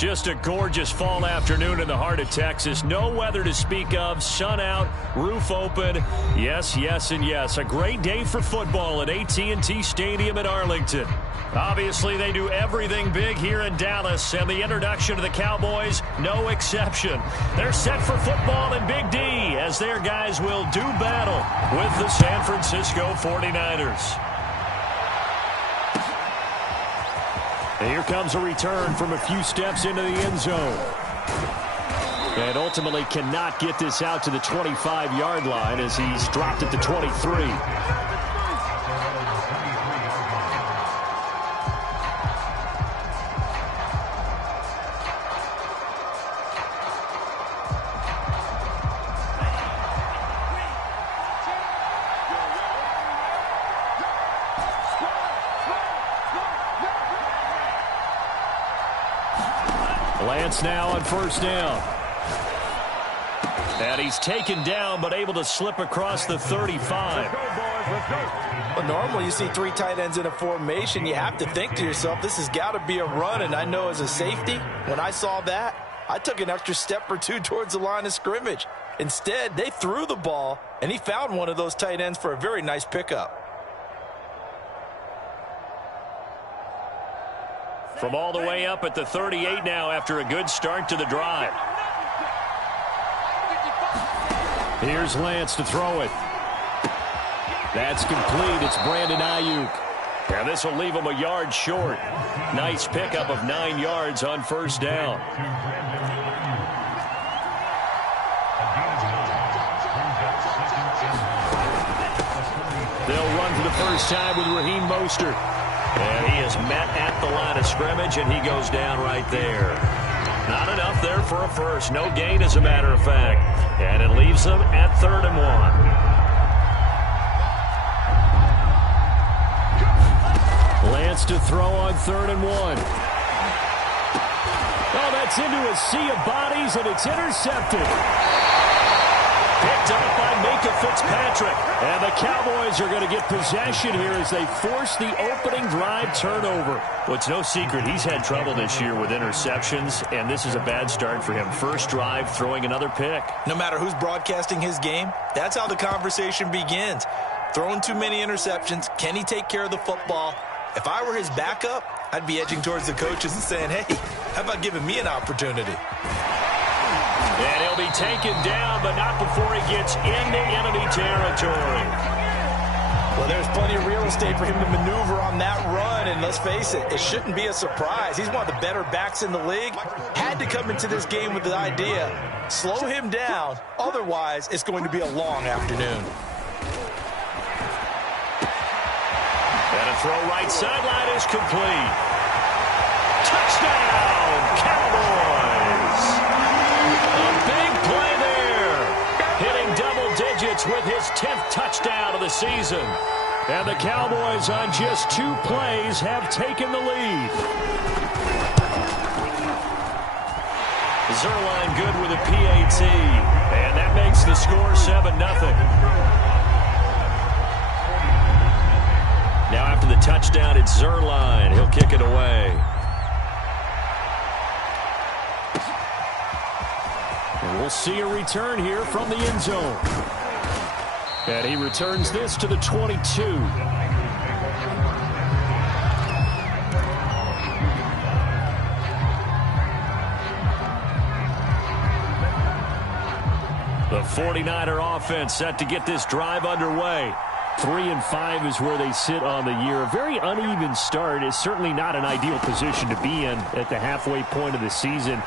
Just a gorgeous fall afternoon in the heart of Texas. No weather to speak of. Sun out, roof open. Yes, yes, and yes. A great day for football at AT&T Stadium in Arlington. Obviously, they do everything big here in Dallas, and the introduction to the Cowboys, no exception. They're set for football in Big D as their guys will do battle with the San Francisco 49ers. And here comes a return from a few steps into the end zone. And ultimately cannot get this out to the 25-yard line as he's dropped at the 23. Lance now on first down. And he's taken down but able to slip across the 35. Well, normally you see three tight ends in a formation. You have to think to yourself, this has got to be a run. And I know as a safety, when I saw that, I took an extra step or two towards the line of scrimmage. Instead, they threw the ball, and he found one of those tight ends for a very nice pickup. From all the way up at the 38 now after a good start to the drive. Here's Lance to throw it. That's complete. It's Brandon Ayuk. And this will leave him a yard short. Nice pickup of 9 yards on first down. They'll run for the first time with Raheem Mostert. And he is met at the line of scrimmage, and he goes down right there. Not enough there for a first. No gain, as a matter of fact. And it leaves them at 3rd and 1. Lance to throw on 3rd and 1. Oh, that's into a sea of bodies, and it's intercepted. Picked up by Minkah Fitzpatrick. And the Cowboys are going to get possession here as they force the opening drive turnover. Well, it's no secret he's had trouble this year with interceptions, and this is a bad start for him. First drive, throwing another pick. No matter who's broadcasting his game, that's how the conversation begins. Throwing too many interceptions. Can he take care of the football? If I were his backup, I'd be edging towards the coaches and saying, hey, how about giving me an opportunity? And he'll be taken down, but not before he gets into enemy territory. Well, there's plenty of real estate for him to maneuver on that run, and let's face it, it shouldn't be a surprise. He's one of the better backs in the league. Had to come into this game with the idea, slow him down, otherwise it's going to be a long afternoon. And a throw right sideline is complete. Touchdown, Cowboys! A big play there. Hitting double digits with his 10th touchdown of the season. And the Cowboys on just 2 plays have taken the lead. Zuerlein good with a PAT. And that makes the score 7-0. Now after the touchdown, it's Zuerlein. He'll kick it away. And we'll see a return here from the end zone. And he returns this to the 22. The 49er offense set to get this drive underway. 3-5 is where they sit on the year. A very uneven start is certainly not an ideal position to be in at the halfway point of the season.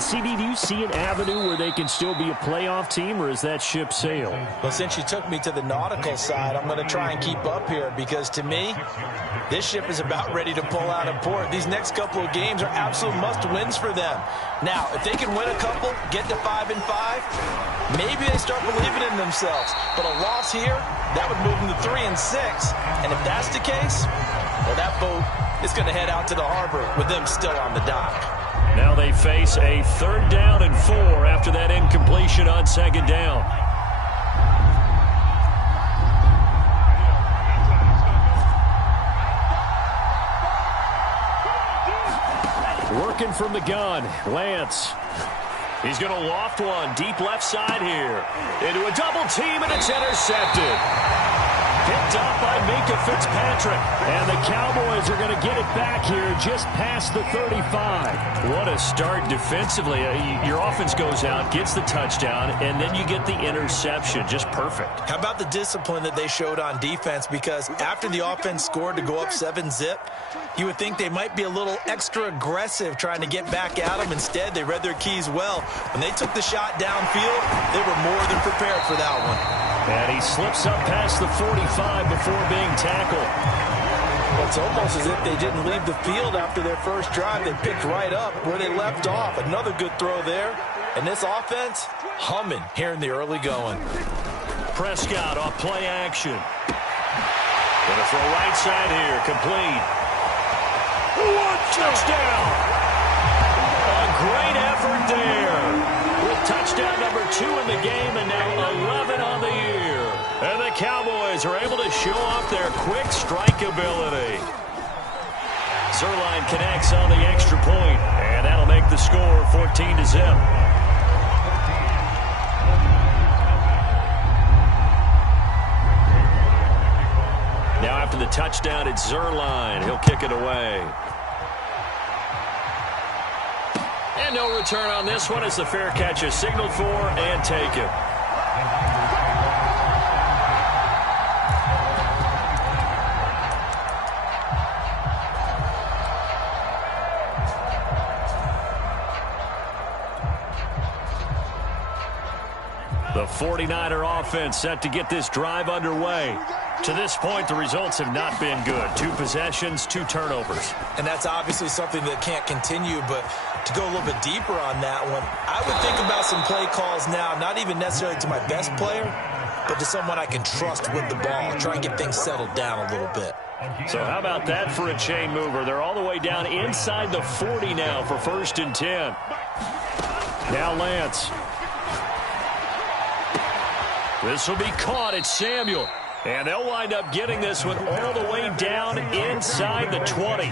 CD, do you see an avenue where they can still be a playoff team, or is that ship sailed? Well, since you took me to the nautical side, I'm going to try and keep up here because, to me, this ship is about ready to pull out of port. These next couple of games are absolute must-wins for them. Now, if they can win a couple, get to 5-5, maybe they start believing in themselves. But a loss here, that would move them to 3-6. And if that's the case, well, that boat is going to head out to the harbor with them still on the dock. Now they face a 3rd down and 4 after that incompletion on 2nd down. looking from the gun. Lance. He's going to loft one deep left side here. Into a double team, and it's intercepted. Picked up by Minkah Fitzpatrick. And the Cowboys are going to get it back here just past the 35. What a start defensively. Your offense goes out, gets the touchdown, and then you get the interception. Just perfect. How about the discipline that they showed on defense? Because after the offense scored to go up 7-zip, you would think they might be a little extra aggressive trying to get back at them. Instead, they read their keys well. When they took the shot downfield, they were more than prepared for that one. And he slips up past the 45 before being tackled. Well, it's almost as if they didn't leave the field after their first drive. They picked right up where they left off. Another good throw there. And this offense, humming here in the early going. Prescott off play action. Gonna throw right side here, complete. Touchdown! A great effort there. With touchdown number 2 in the game and now 11 on the year. And the Cowboys are able to show off their quick strike ability. Zuerlein connects on the extra point, and that'll make the score 14-0. Now after the touchdown, it's Zuerlein. He'll kick it away. And no return on this one as the fair catch is signaled for and taken. The 49er offense set to get this drive underway. To this point, the results have not been good. 2 possessions, 2 turnovers. And that's obviously something that can't continue, but to go a little bit deeper on that one, I would think about some play calls now, not even necessarily to my best player, but to someone I can trust with the ball. Try and get things settled down a little bit. So how about that for a chain mover? They're all the way down inside the 40 now for 1st and 10. Now Lance. This will be caught. It's Samuel. And they'll wind up getting this one all the way down inside the 20.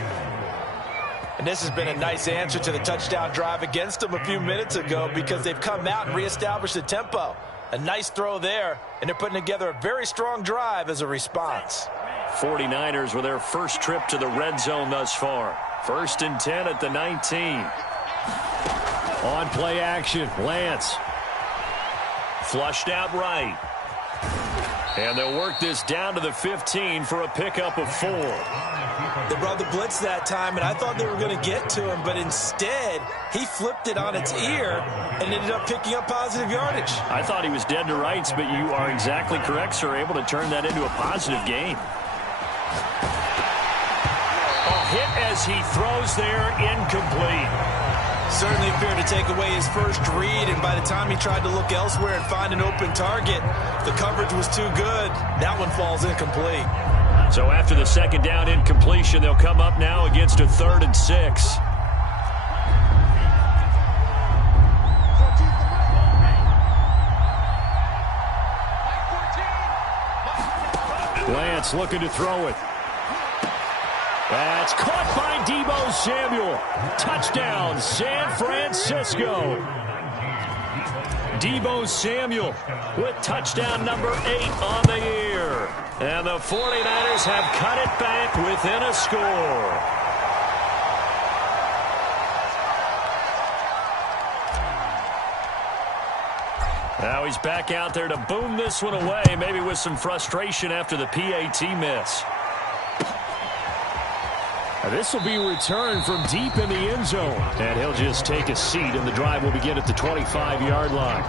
And this has been a nice answer to the touchdown drive against them a few minutes ago because they've come out and reestablished the tempo. A nice throw there, and they're putting together a very strong drive as a response. 49ers with their first trip to the red zone thus far. 1st and 10 at the 19. On play action, Lance. Flushed out right. And they'll work this down to the 15 for a pickup of 4. They brought the blitz that time, and I thought they were going to get to him, but instead, he flipped it on its ear and ended up picking up positive yardage. I thought he was dead to rights, but you are exactly correct, sir, able to turn that into a positive gain. A hit as he throws there, incomplete. Certainly appeared to take away his first read, and by the time he tried to look elsewhere and find an open target, the coverage was too good. That one falls incomplete. So after the 2nd down incompletion, they'll come up now against a 3rd and 6. Lance looking to throw it. That's caught by Deebo Samuel. Touchdown, San Francisco. Deebo Samuel with touchdown number 8 on the year. And the 49ers have cut it back within a score. Now he's back out there to boom this one away, maybe with some frustration after the PAT miss. Now this will be returned from deep in the end zone. And he'll just take a seat, and the drive will begin at the 25-yard line.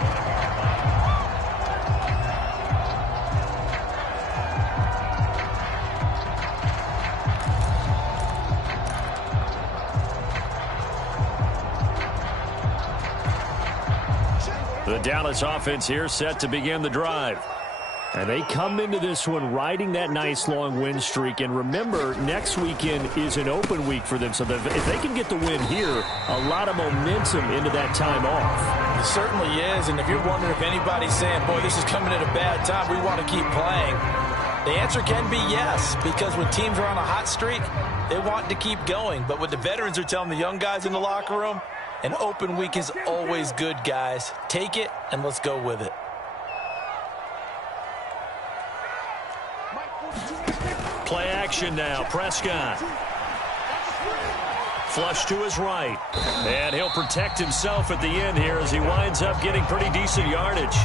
The Dallas offense here set to begin the drive. And they come into this one riding that nice long win streak. And remember, next weekend is an open week for them. So if they can get the win here, a lot of momentum into that time off. It certainly is. And if you're wondering if anybody's saying, boy, this is coming at a bad time, we want to keep playing, the answer can be yes. Because when teams are on a hot streak, They want to keep going, but what the veterans are telling the young guys in the locker room, an open week is always good, guys. Take it, and let's go with it. Play action now. Prescott. Flush to his right. And he'll protect himself at the end here as he winds up getting pretty decent yardage.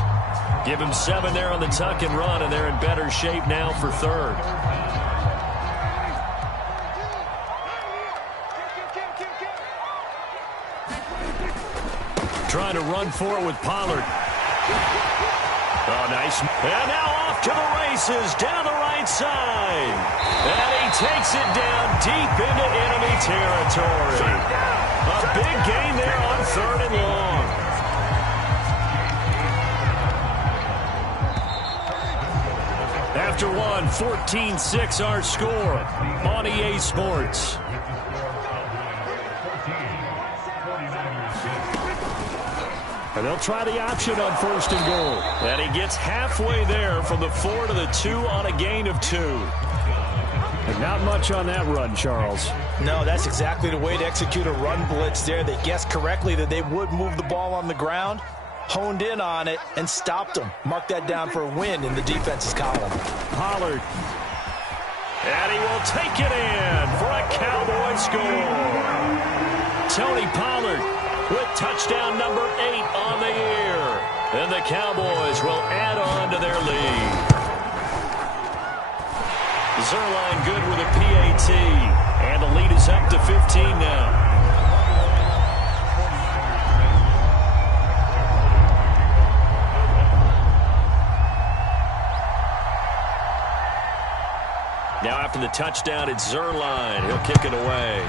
Give him 7 there on the tuck and run, and they're in better shape now for third. Trying to run for it with Pollard. Oh, nice. And now off to the races down the right side. And he takes it down deep into enemy territory. A big gain there on 3rd and long. After one, 14-6 our score on EA Sports. And they'll try the option on 1st and goal. And he gets halfway there from the 4 to the 2 on a gain of 2. And not much on that run, Charles. No, that's exactly the way to execute a run blitz there. They guessed correctly that they would move the ball on the ground, honed in on it, and stopped them. Mark that down for a win in the defense's column. Pollard. And he will take it in for a Cowboy score. Tony Pollard with touchdown number 8 on the year. And the Cowboys will add on to their lead. Zuerlein good with a PAT. And the lead is up to 15 now. Now after the touchdown, it's Zuerlein. He'll kick it away.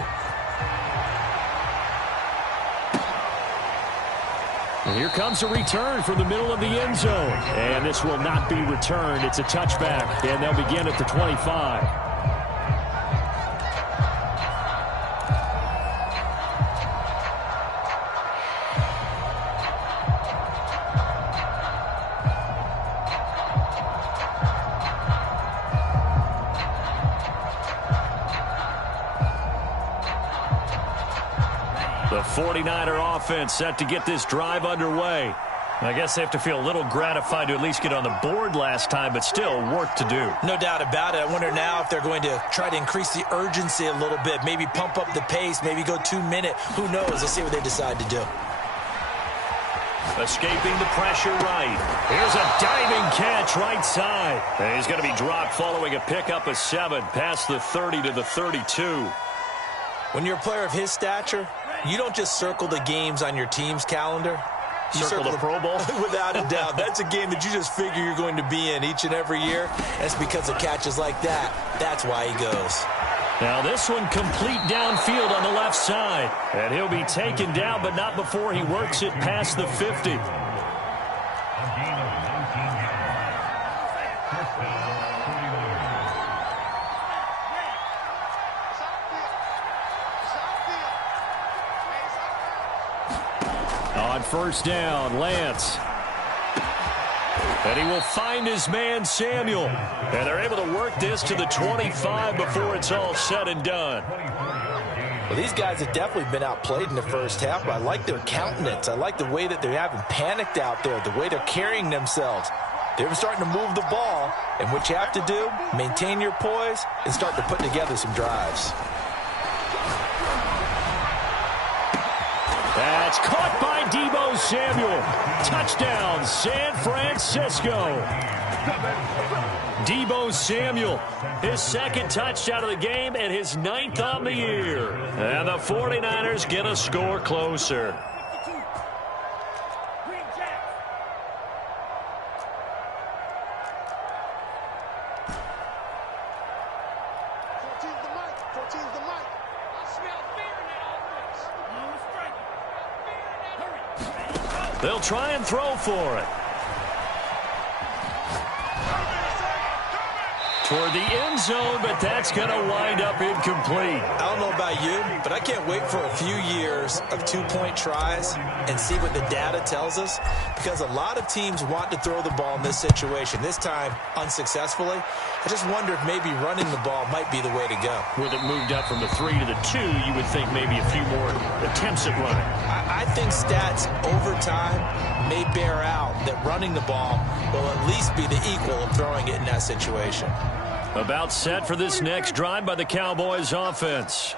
And here comes a return from the middle of the end zone. And this will not be returned. It's a touchback. And they'll begin at the 25. The 49er offense set to get this drive underway. I guess they have to feel a little gratified to at least get on the board last time, but still work to do. No doubt about it. I wonder now if they're going to try to increase the urgency a little bit, maybe pump up the pace, maybe go 2-minute. Who knows? Let's see what they decide to do. Escaping the pressure right. Here's a diving catch right side. And he's going to be dropped following a pickup of 7 past the 30 to the 32. When you're a player of his stature, you don't just circle the games on your team's calendar. You circle the Pro Bowl? Without a doubt. That's a game that you just figure you're going to be in each and every year. That's because of catches like that. That's why he goes. Now this one complete downfield on the left side. And he'll be taken down, but not before he works it past the 50. On 1st down, Lance. And he will find his man, Samuel. And they're able to work this to the 25 before it's all said and done. Well, these guys have definitely been outplayed in the first half, but I like their countenance. I like the way that they haven't panicked out there, the way they're carrying themselves. They're starting to move the ball, and what you have to do, maintain your poise and start to put together some drives. That's caught by Deebo Samuel. Touchdown, San Francisco. Deebo Samuel, his 2nd touchdown of the game and his 9th on the year. And the 49ers get a score closer. They'll try and throw for it. toward the end zone, but that's going to wind up incomplete. I don't know about you, but I can't wait for a few years of two-point tries and see what the data tells us, because a lot of teams want to throw the ball in this situation. This time, unsuccessfully. I just wonder if maybe running the ball might be the way to go. With it moved up from the 3 to the 2, you would think maybe a few more attempts at running. I think stats over time may bear out that running the ball will at least be the equal of throwing it in that situation. About set for this next drive by the Cowboys offense.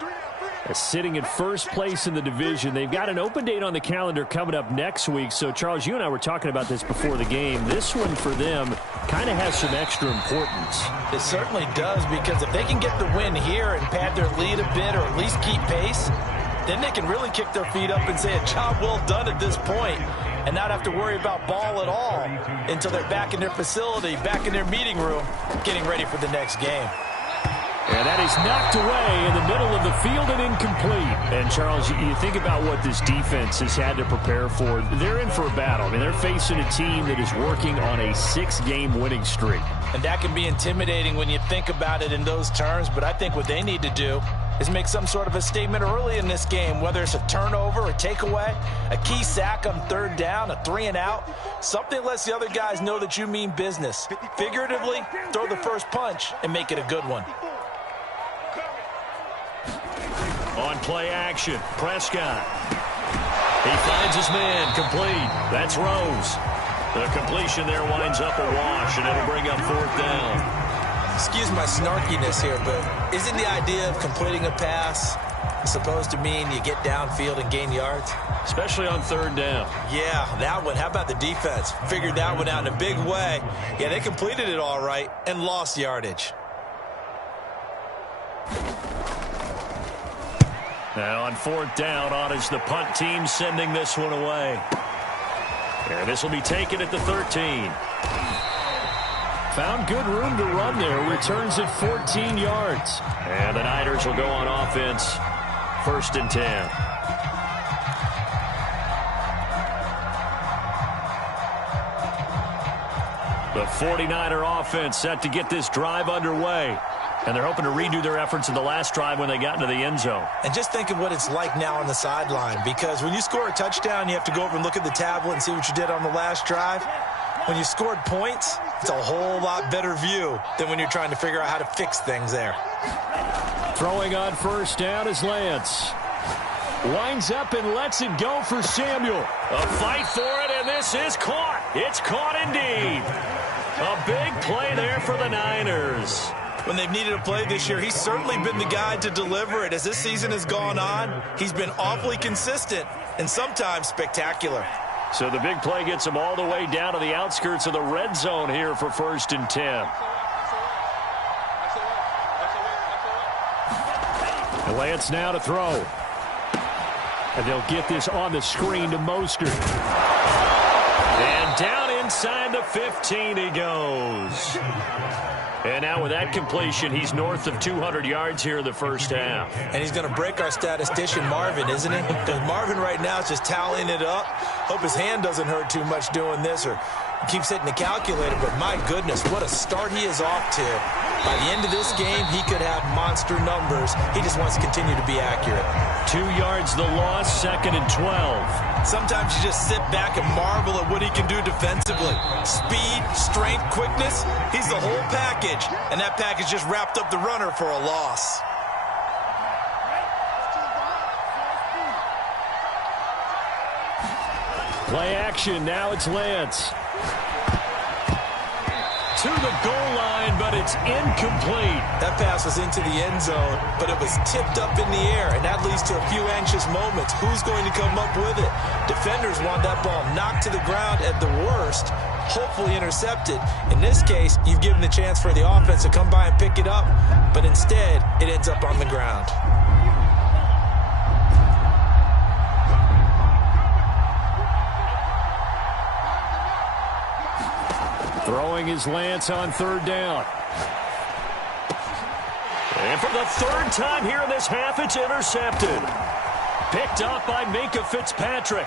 Sitting in first place in the division. They've got an open date on the calendar coming up next week. So, Charles, you and I were talking about this before the game. This one for them kind of has some extra importance. It certainly does, because if they can get the win here and pad their lead a bit or at least keep pace, then they can really kick their feet up and say a job well done at this point and not have to worry about ball at all until they're back in their facility, back in their meeting room, getting ready for the next game. And that is knocked away in the middle of the field and incomplete. And, Charles, you think about what this defense has had to prepare for. They're in for a battle. I mean, they're facing a team that is working on a 6-game winning streak. And that can be intimidating when you think about it in those terms, but I think what they need to do is make some sort of a statement early in this game, whether it's a turnover, a takeaway, a key sack on third down, a 3-and-out, something that lets the other guys know that you mean business. Figuratively, throw the first punch and make it a good one. On play action, Prescott. He finds his man, complete. That's Rose. The completion there winds up a wash, and it'll bring up fourth down. Excuse my snarkiness here, but isn't the idea of completing a pass supposed to mean you get downfield and gain yards? Especially on third down. Yeah, that one. How about the defense? Figured that one out in a big way. Yeah, they completed it all right and lost yardage. Now on fourth down, on is the punt team sending this one away. And this will be taken at the 13. Found good room to run there. Returns at 14 yards. And the Niners will go on offense. 1st and 10. The 49er offense set to get this drive underway. And they're hoping to redo their efforts in the last drive when they got into the end zone. And just think of what it's like now on the sideline, because when you score a touchdown, you have to go over and look at the tablet and see what you did on the last drive. When you scored points, it's a whole lot better view than when you're trying to figure out how to fix things there. Throwing on first down is Lance. Winds up and lets it go for Samuel. A fight for it, and this is caught. It's caught indeed. A big play there for the Niners. When they've needed a play this year, he's certainly been the guy to deliver it. As this season has gone on, he's been awfully consistent and sometimes spectacular. So the big play gets him all the way down to the outskirts of the red zone here for 1st and 10. And Lance now to throw. And they'll get this on the screen to Mostert. And down inside the 15 he goes. And now with that completion, he's north of 200 yards here in the first half. And he's going to break our statistician, Marvin, isn't he? Because Marvin right now is just tallying it up. Hope his hand doesn't hurt too much doing this or keeps hitting the calculator. But my goodness, what a start he is off to. By the end of this game, he could have monster numbers. He just wants to continue to be accurate. 2 yards the loss, 2nd and 12. Sometimes you just sit back and marvel at what he can do defensively. Speed, strength, quickness, he's the whole package. And that package just wrapped up the runner for a loss. Play action, now it's Lance. To the goal line, but it's incomplete. That pass was into the end zone, but it was tipped up in the air, and that leads to a few anxious moments. Who's going to come up with it? Defenders want that ball knocked to the ground at the worst, hopefully intercepted. In this case, you've given the chance for the offense to come by and pick it up, but instead, it ends up on the ground. Throwing his Lance on third down. And for the 3rd time here in this half, it's intercepted. Picked up by Minkah Fitzpatrick.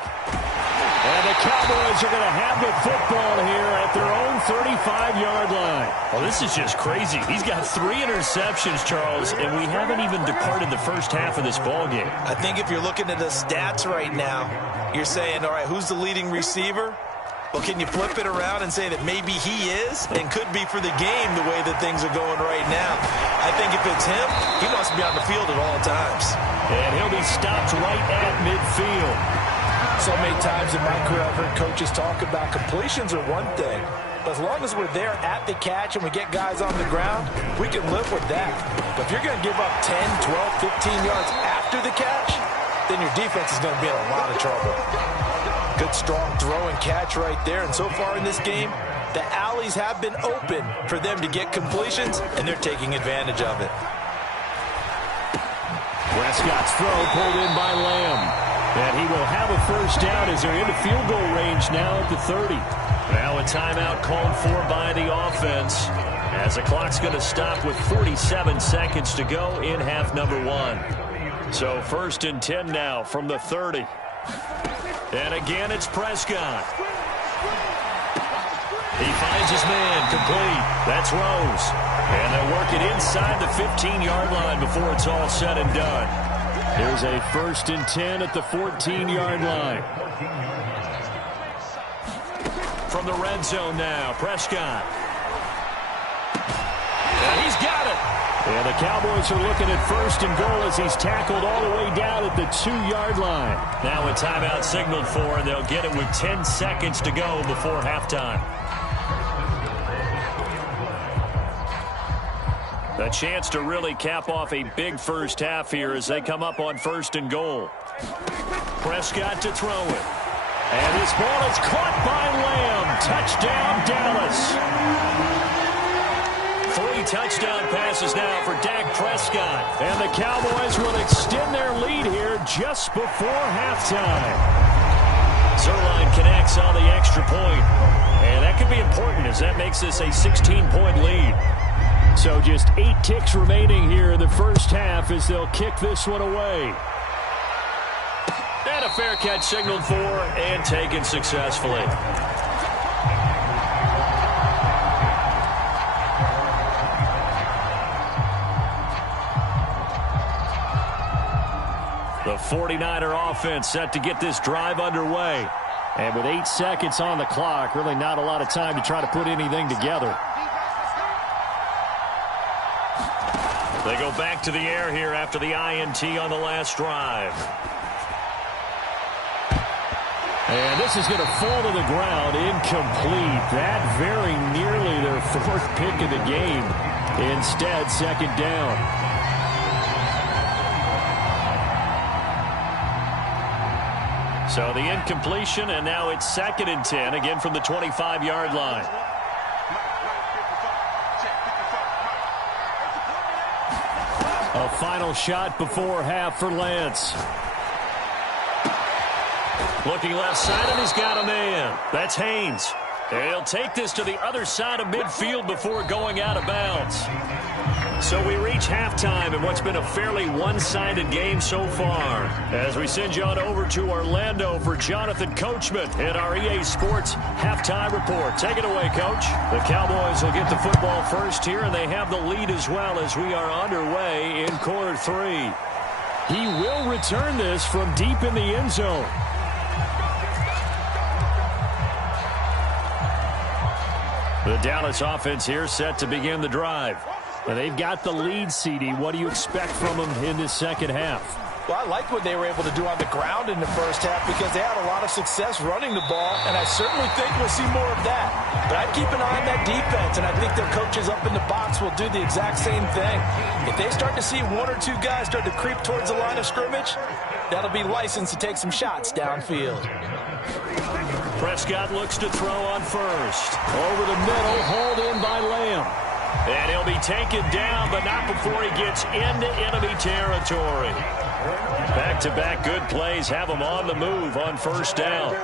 And the Cowboys are going to have the football here at their own 35-yard line. Well, this is just crazy. He's got 3 interceptions, Charles, and we haven't even departed the first half of this ball game. I think if you're looking at the stats right now, you're saying, all right, who's the leading receiver? Well, can you flip it around and say that maybe he is and could be for the game the way that things are going right now? I think if it's him, he wants to be on the field at all times. And he'll be stopped right at midfield. So many times in my career, I've heard coaches talk about completions are one thing, but as long as we're there at the catch and we get guys on the ground, we can live with that. But if you're going to give up 10, 12, 15 yards after the catch, then your defense is going to be in a lot of trouble. Good, strong throw and catch right there. And so far in this game, the alleys have been open for them to get completions, and they're taking advantage of it. Prescott's throw pulled in by Lamb. And he will have a first down as they're into field goal range now at the 30. Now a timeout called for by the offense, as the clock's going to stop with 47 seconds to go in half number 1. So 1st and 10 now from the 30. And again, it's Prescott. He finds his man complete. That's Rose. And they'll work it inside the 15-yard line before it's all said and done. Here's a 1st and 10 at the 14-yard line. From the red zone now, Prescott. And he's got it. And the Cowboys are looking at 1st and goal as he's tackled all the way down at the 2-yard line. Now a timeout signaled for, and they'll get it with 10 seconds to go before halftime. A chance to really cap off a big first half here as they come up on 1st and goal. Prescott to throw it. And this ball is caught by Lamb. Touchdown, Dallas. 3 touchdown passes now for Dak Prescott. And the Cowboys will extend their lead here just before halftime. Zuerlein connects on the extra point. And that could be important as that makes this a 16-point lead. So just 8 ticks remaining here in the first half as they'll kick this one away. And a fair catch signaled for and taken successfully. The 49er offense set to get this drive underway. And with 8 seconds on the clock, really not a lot of time to try to put anything together. They go back to the air here after the INT on the last drive. And this is going to fall to the ground incomplete. That very nearly their 4th pick of the game. Instead, 2nd down. So the incompletion, and now it's 2nd and 10, again from the 25-yard line. A final shot before half for Lance. Looking left side, and he's got a man. That's Haynes. And he'll take this to the other side of midfield before going out of bounds. So we reach halftime in what's been a fairly one-sided game so far. As we send you on over to Orlando for Jonathan Coachman in our EA Sports Halftime Report. Take it away, Coach. The Cowboys will get the football first here, and they have the lead as well as we are underway in quarter 3. He will return this from deep in the end zone. The Dallas offense here set to begin the drive. And they've got the lead, CD. What do you expect from them in this second half? Well, I liked what they were able to do on the ground in the first half because they had a lot of success running the ball, and I certainly think we'll see more of that. But I'd keep an eye on that defense, and I think their coaches up in the box will do the exact same thing. If they start to see 1 or 2 guys start to creep towards the line of scrimmage, that'll be licensed to take some shots downfield. Prescott looks to throw on first. Over the middle, hauled in by Lamb. And he'll be taken down, but not before he gets into enemy territory. Back-to-back good plays have him on the move on first down.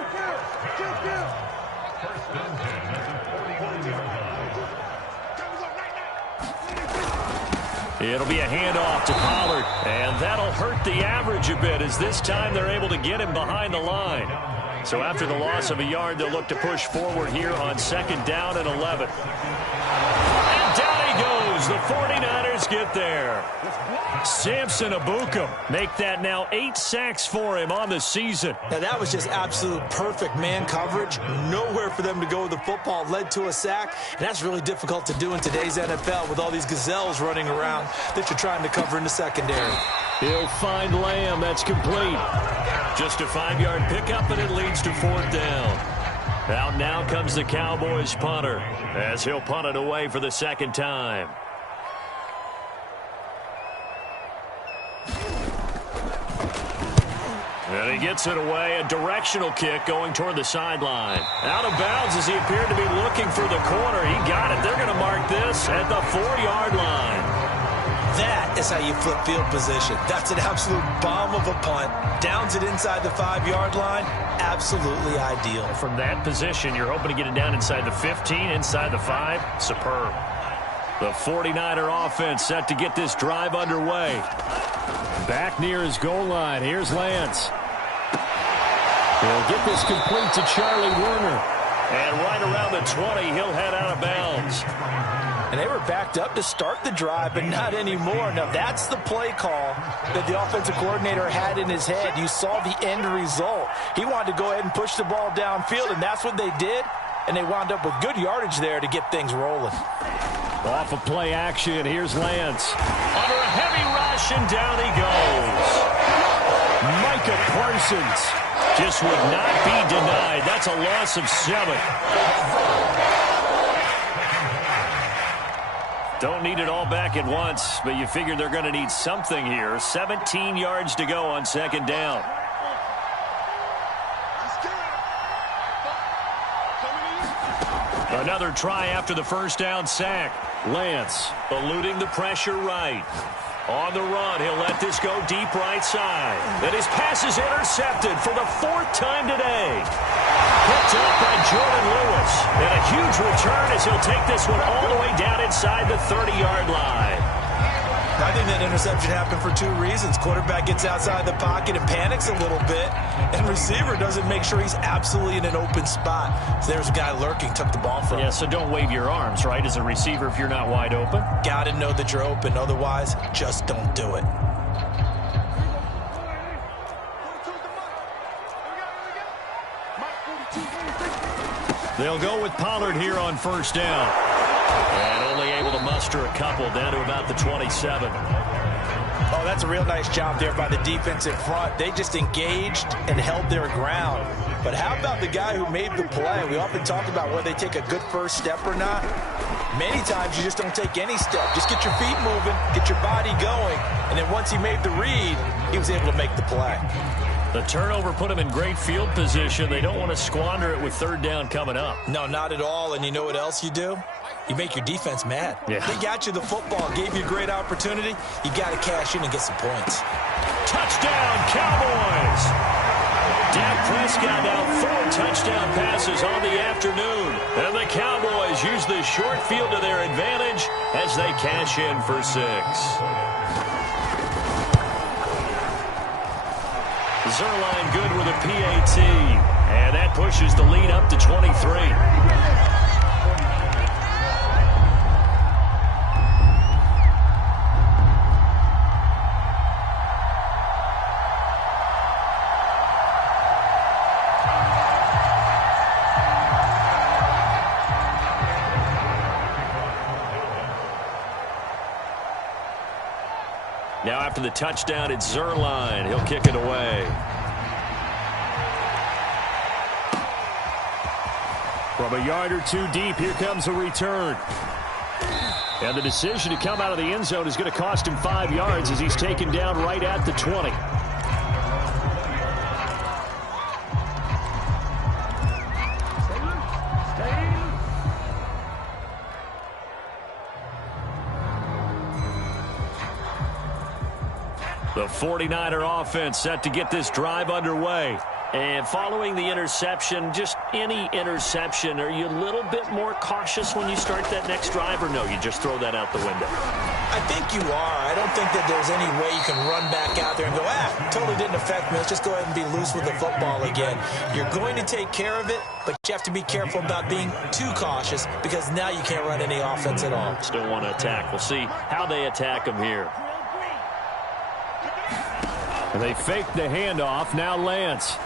It'll be a handoff to Pollard, and that'll hurt the average a bit as this time they're able to get him behind the line. So after the loss of a yard, they'll look to push forward here on 2nd down and 11. And down he goes. The 49ers get there. Samson Ebukam make that now 8 sacks for him on the season. Now that was just absolute perfect man coverage. Nowhere for them to go with the football. Led to a sack. And that's really difficult to do in today's NFL with all these gazelles running around that you're trying to cover in the secondary. He'll find Lamb. That's complete. Just a 5-yard pickup, and it leads to 4th down. Out now comes the Cowboys punter as he'll punt it away for the 2nd time. And he gets it away. A directional kick going toward the sideline. Out of bounds as he appeared to be looking for the corner. He got it. They're going to mark this at the 4-yard line. That is how you flip field position. That's an absolute bomb of a punt. Downs it inside the 5-yard line. Absolutely ideal. From that position, you're hoping to get it down inside the 15, inside the 5. Superb. The 49er offense set to get this drive underway. Back near his goal line. Here's Lance. He'll get this complete to Charlie Werner. And right around the 20, he'll head out of bounds. And they were backed up to start the drive, but not anymore. Now, that's the play call that the offensive coordinator had in his head. You saw the end result. He wanted to go ahead and push the ball downfield, and that's what they did. And they wound up with good yardage there to get things rolling. Off of play action, here's Lance. Under a heavy rush, and down he goes. Micah Parsons just would not be denied. That's a loss of 7. Don't need it all back at once, but you figure they're going to need something here. 17 yards to go on 2nd down. Another try after the 1st down sack. Lance eluding the pressure right. On the run, he'll let this go deep right side. And his pass is intercepted for the 4th time today. Picked up by Jordan Lewis. And a huge return as he'll take this one all the way down inside the 30-yard line. I think that interception happened for 2 reasons. Quarterback gets outside the pocket and panics a little bit, and receiver doesn't make sure he's absolutely in an open spot. So there's a guy lurking, took the ball from him. Yeah, so don't wave your arms, right, as a receiver if you're not wide open. Got to know that you're open. Otherwise, just don't do it. They'll go with Pollard here on 1st down. And only able to muster a couple down to about the 27. Oh, that's a real nice job there by the defense in front. They just engaged and held their ground. But how about the guy who made the play? We often talk about whether they take a good first step or not. Many times you just don't take any step. Just get your feet moving, get your body going, and then once he made the read, he was able to make the play. The turnover put him in great field position. They don't want to squander it with 3rd down coming up. No, not at all. And you know what else you do? You make your defense mad. Yeah. They got you the football, gave you a great opportunity. You got to cash in and get some points. Touchdown, Cowboys! Dak Prescott now 4 touchdown passes on the afternoon. And the Cowboys use the short field to their advantage as they cash in for 6. Zuerlein good with a PAT. And that pushes the lead up to 23. Now after the touchdown, it's Zuerlein. He'll kick it away. From a yard or 2 deep, here comes a return. And the decision to come out of the end zone is going to cost him 5 yards as he's taken down right at the 20. The 49er offense set to get this drive underway. And following the interception, just any interception, are you a little bit more cautious when you start that next drive, or no, you just throw that out the window? I think you are. I don't think that there's any way you can run back out there and go, totally didn't affect me. Let's just go ahead and be loose with the football again. You're going to take care of it, but you have to be careful about being too cautious because now you can't run any offense at all. Still want to attack. We'll see how they attack him here. And they fake the handoff. Now Lance.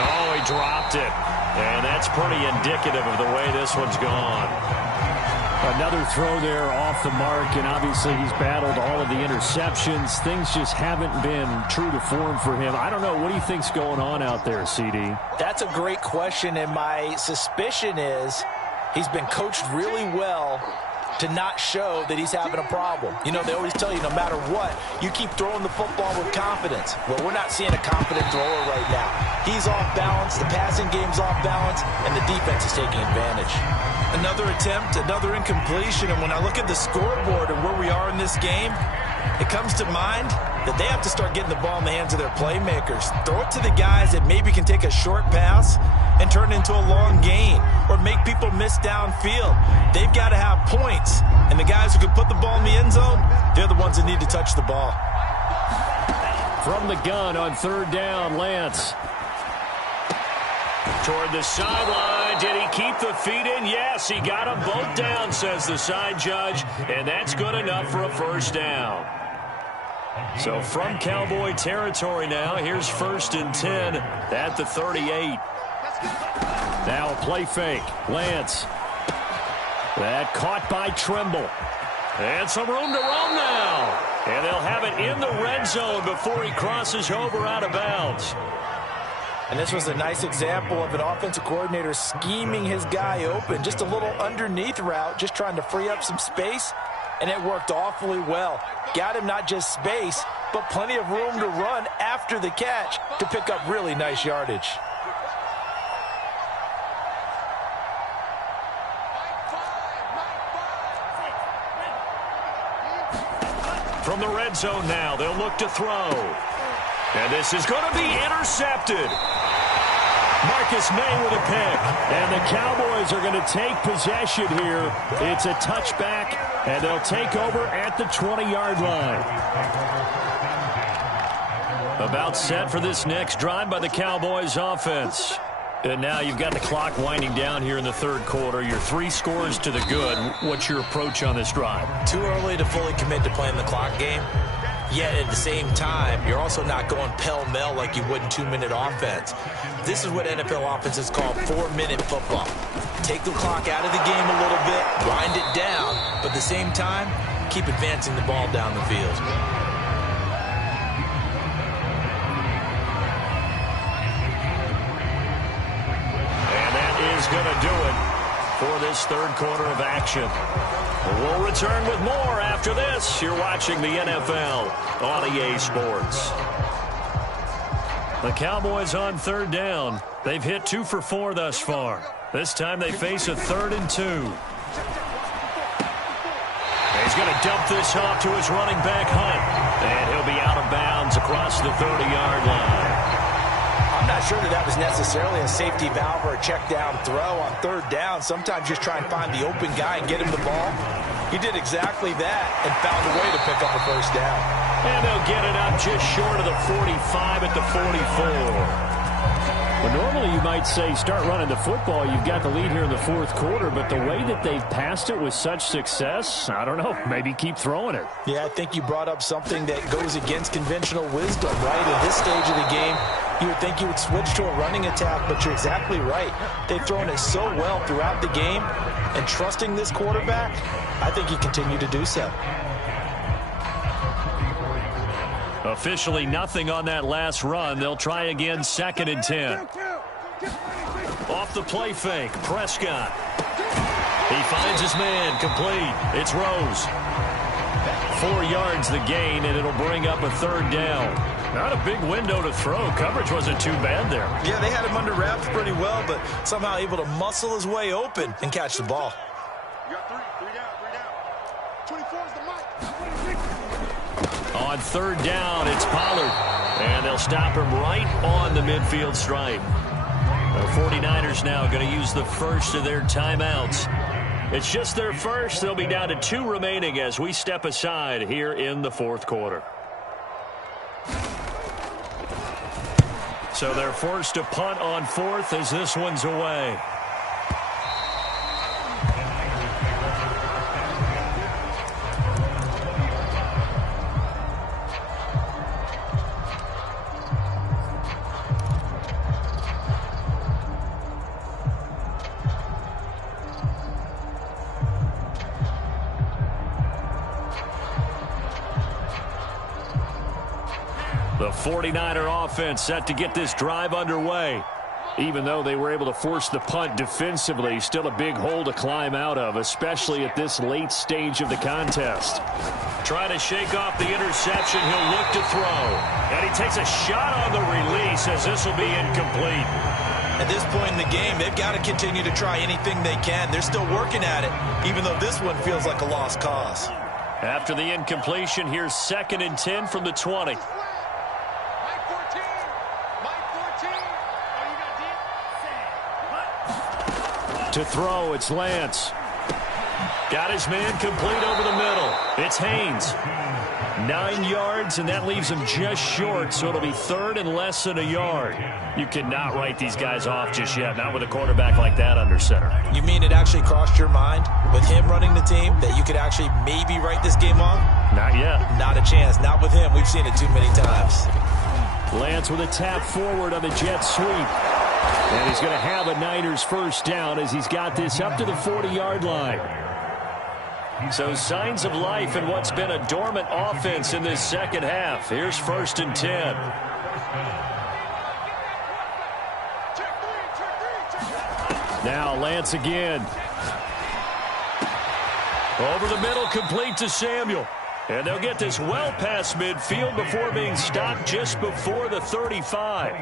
Oh, he dropped it. And that's pretty indicative of the way this one's gone. Another throw there off the mark, and obviously he's battled all of the interceptions. Things just haven't been true to form for him. I don't know. What do you think's going on out there, CD? That's a great question, and my suspicion is he's been coached really well to not show that he's having a problem. You know, they always tell you no matter what, you keep throwing the football with confidence. Well, we're not seeing a confident thrower right now. He's off balance, the passing game's off balance, and the defense is taking advantage. Another attempt, another incompletion, and when I look at the scoreboard and where we are in this game, it comes to mind that they have to start getting the ball in the hands of their playmakers. Throw it to the guys that maybe can take a short pass and turn it into a long gain or make people miss downfield. They've got to have points, and the guys who can put the ball in the end zone, they're the ones that need to touch the ball. From the gun on third down, Lance. Toward the sideline. Did he keep the feet in? Yes, he got them both down, says the side judge, and that's good enough for a first down. So from Cowboy territory now, here's 1st and 10 at the 38. Now a play fake. Lance. That caught by Trimble. And some room to roam now. And they'll have it in the red zone before he crosses over out of bounds. And this was a nice example of an offensive coordinator scheming his guy open. Just a little underneath route, just trying to free up some space, and it worked awfully well. Got him not just space, but plenty of room to run after the catch to pick up really nice yardage. From the red zone now, they'll look to throw. And this is going to be intercepted. Marcus May with a pick. And the Cowboys are going to take possession here. It's a touchback, and they'll take over at the 20-yard line. About set for this next drive by the Cowboys offense. And now you've got the clock winding down here in the third quarter. You're 3 scores to the good. What's your approach on this drive? Too early to fully commit to playing the clock game. Yet at the same time, you're also not going pell-mell like you would in 2-minute offense. This is what NFL offenses call 4-minute football. Take the clock out of the game a little bit, wind it down, but at the same time, keep advancing the ball down the field. And that is going to do it for this third quarter of action. We'll return with more after this. You're watching the NFL on EA Sports. The Cowboys on third down. They've hit 2 for 4 thus far. This time they face a 3rd and 2. He's going to dump this off to his running back, Hunt. And he'll be out of bounds across the 30-yard line. I'm not sure that was necessarily a safety valve or a check down throw on third down. Sometimes just try and find the open guy and get him the ball. He did exactly that and found a way to pick up a first down. And they'll get it up just short of the 45 at the 44. Well, normally you might say start running the football. You've got the lead here in the fourth quarter, but the way that they've passed it with such success, I don't know, maybe keep throwing it. Yeah, I think you brought up something that goes against conventional wisdom, right? At this stage of the game, you would think you would switch to a running attack, but you're exactly right. They've thrown it so well throughout the game, and trusting this quarterback, I think you continue to do so. Officially nothing on that last run. They'll try again, 2nd and 10. Off the play fake, Prescott. He finds his man, complete. It's Rose. 4 yards the gain, and it'll bring up a 3rd down. Not a big window to throw. Coverage wasn't too bad there. Yeah, they had him under wraps pretty well, but somehow able to muscle his way open and catch the ball. You got 3 down. 24 is the mic. On third down, it's Pollard. And they'll stop him right on the midfield stripe. The 49ers now going to use the first of their timeouts. It's just their first. They'll be down to 2 remaining as we step aside here in the fourth quarter. So they're forced to punt on fourth as this one's away. The 49er offense set to get this drive underway. Even though they were able to force the punt defensively, still a big hole to climb out of, especially at this late stage of the contest. Trying to shake off the interception, he'll look to throw. And he takes a shot on the release as this will be incomplete. At this point in the game, they've got to continue to try anything they can. They're still working at it, even though this one feels like a lost cause. After the incompletion, here's 2nd and 10 from the 20. To throw, it's Lance. Got his man complete over the middle. It's Haynes. 9 yards, and that leaves him just short, so it'll be 3rd and less than a yard. You cannot write these guys off just yet, not with a quarterback like that under center. You mean it actually crossed your mind with him running the team that you could actually maybe write this game off? Not yet. Not a chance. Not with him. We've seen it too many times. Lance with a tap forward on the jet sweep. And he's going to have a Niners first down as he's got this up to the 40-yard line. So signs of life in what's been a dormant offense in this second half. Here's 1st and 10. Now Lance again. Over the middle, complete to Samuel. And they'll get this well past midfield before being stopped just before the 35.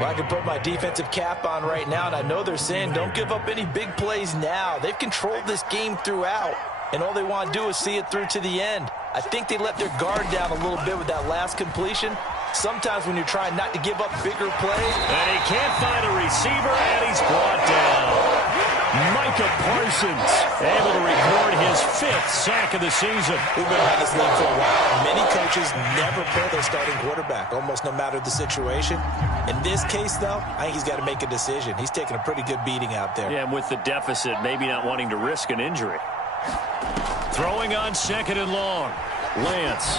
Well, I can put my defensive cap on right now, and I know they're saying don't give up any big plays now. They've controlled this game throughout, and all they want to do is see it through to the end. I think they let their guard down a little bit with that last completion. Sometimes when you're trying not to give up bigger plays. And he can't find a receiver, and he's brought down. Micah Parsons able to record his 5th sack of the season. We've been around this league for a while. Many coaches never pull their starting quarterback, almost no matter the situation. In this case, though, I think he's got to make a decision. He's taking a pretty good beating out there. Yeah, and with the deficit, maybe not wanting to risk an injury. Throwing on 2nd and long. Lance.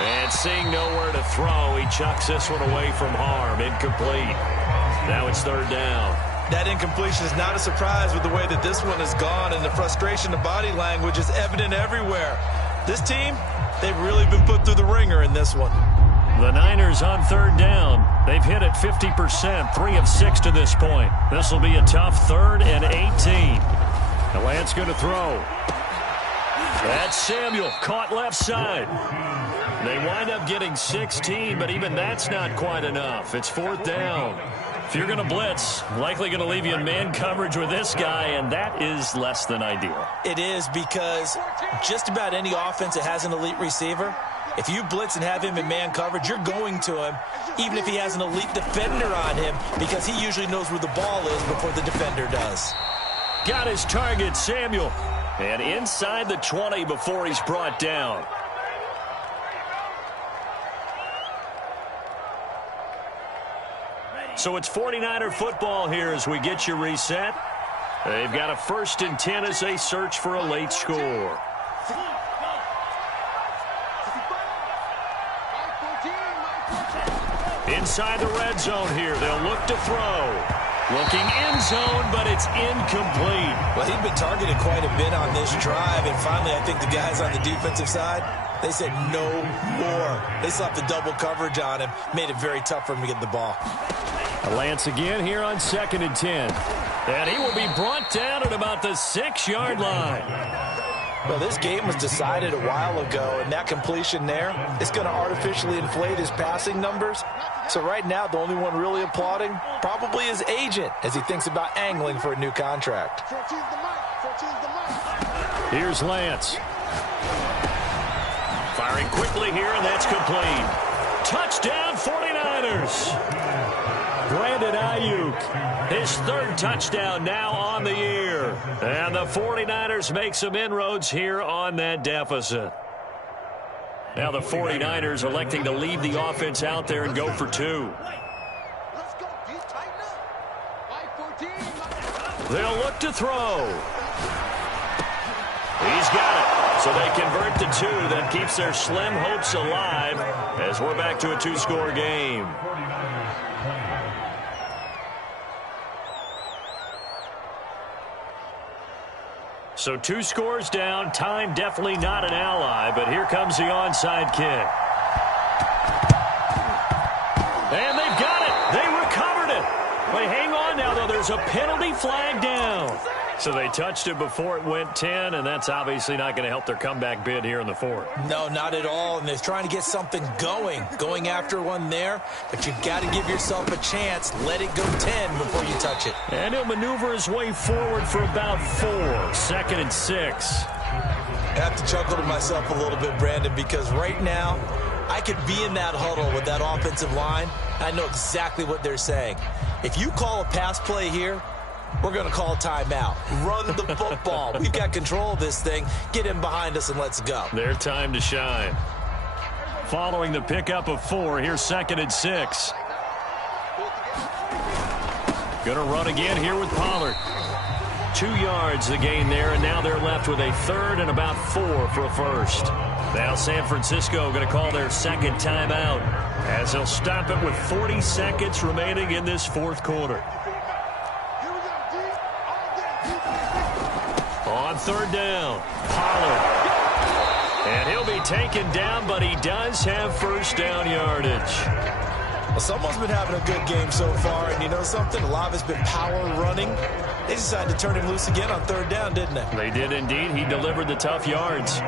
And seeing nowhere to throw, he chucks this one away from harm. Incomplete. Now it's 3rd down. That incompletion is not a surprise with the way that this one has gone, and the frustration of body language is evident everywhere. This team, they've really been put through the ringer in this one. The Niners on 3rd down. They've hit it 50%, 3 of 6 to this point. This will be a tough 3rd and 18. Now Lance going to throw. That's Samuel, caught left side. They wind up getting 16, but even that's not quite enough. It's 4th down. If you're going to blitz, likely going to leave you in man coverage with this guy, and that is less than ideal. It is, because just about any offense that has an elite receiver, if you blitz and have him in man coverage, you're going to him, even if he has an elite defender on him, because he usually knows where the ball is before the defender does. Got his target, Samuel. And inside the 20 before he's brought down. So it's 49er football here as we get you reset. They've got a 1st and 10 as they search for a late score. Inside the red zone here, they'll look to throw. Looking end zone, but it's incomplete. Well, he'd been targeted quite a bit on this drive, and finally I think the guys on the defensive side, they said no more. They slapped the double coverage on him, made it very tough for him to get the ball. Lance again here on 2nd and 10. And he will be brought down at about the 6-yard line. Well, this game was decided a while ago, and that completion there is going to artificially inflate his passing numbers. So right now, the only one really applauding probably his agent as he thinks about angling for a new contract. Here's Lance. Firing quickly here, and that's complete. Touchdown, 49ers. Brandon Ayuk, his third touchdown now on the year. And the 49ers make some inroads here on that deficit. Now the 49ers electing to leave the offense out there and go for two. They'll look to throw. He's got it. So they convert the two. That keeps their slim hopes alive as we're back to a two-score game. So 2 scores down. Time definitely not an ally, but here comes the onside kick. And they've got it. They recovered it. Wait, hang on now, though. There's a penalty flag down. So they touched it before it went 10, and that's obviously not going to help their comeback bid here in the fourth. No, not at all, and they're trying to get something going after one there, but you've got to give yourself a chance. Let it go 10 before you touch it. And he'll maneuver his way forward for about 4, 2nd and 6. I have to chuckle to myself a little bit, Brandon, because right now I could be in that huddle with that offensive line. I know exactly what they're saying. If you call a pass play here, we're going to call timeout. Run the football. We've got control of this thing. Get in behind us and let's go. Their time to shine. Following the pickup of 4, here's 2nd and 6. Going to run again here with Pollard. 2 yards the gain there, and now they're left with a 3rd and about 4 for a first. Now San Francisco going to call their second timeout as they'll stop it with 40 seconds remaining in this fourth quarter. On 3rd down, Pollard. And he'll be taken down, but he does have first down yardage. Well, someone's been having a good game so far, and you know something? A lot of it's been power running. They decided to turn him loose again on 3rd down, didn't they? They did indeed. He delivered the tough yards.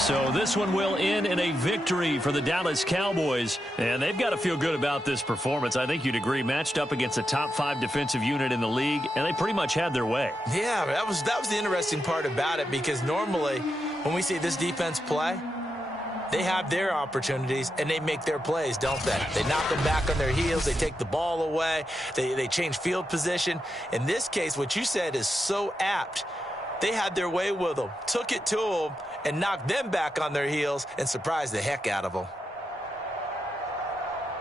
So this one will end in a victory for the Dallas Cowboys, and they've got to feel good about this performance. I think you'd agree, matched up against a top 5 defensive unit in the league, and they pretty much had their way. Yeah, that was the interesting part about it, because normally when we see this defense play, they have their opportunities and they make their plays, don't they? They knock them back on their heels. They take the ball away. They change field position. In this case, what you said is so apt. They had their way with them, took it to them, and knocked them back on their heels and surprised the heck out of them.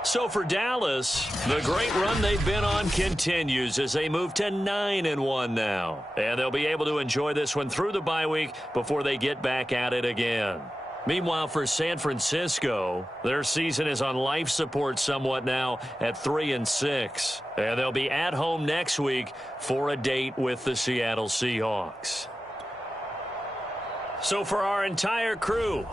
So for Dallas, the great run they've been on continues as they move to 9-1 now. And they'll be able to enjoy this one through the bye week before they get back at it again. Meanwhile, for San Francisco, their season is on life support somewhat now at 3-6. And they'll be at home next week for a date with the Seattle Seahawks. So for our entire crew...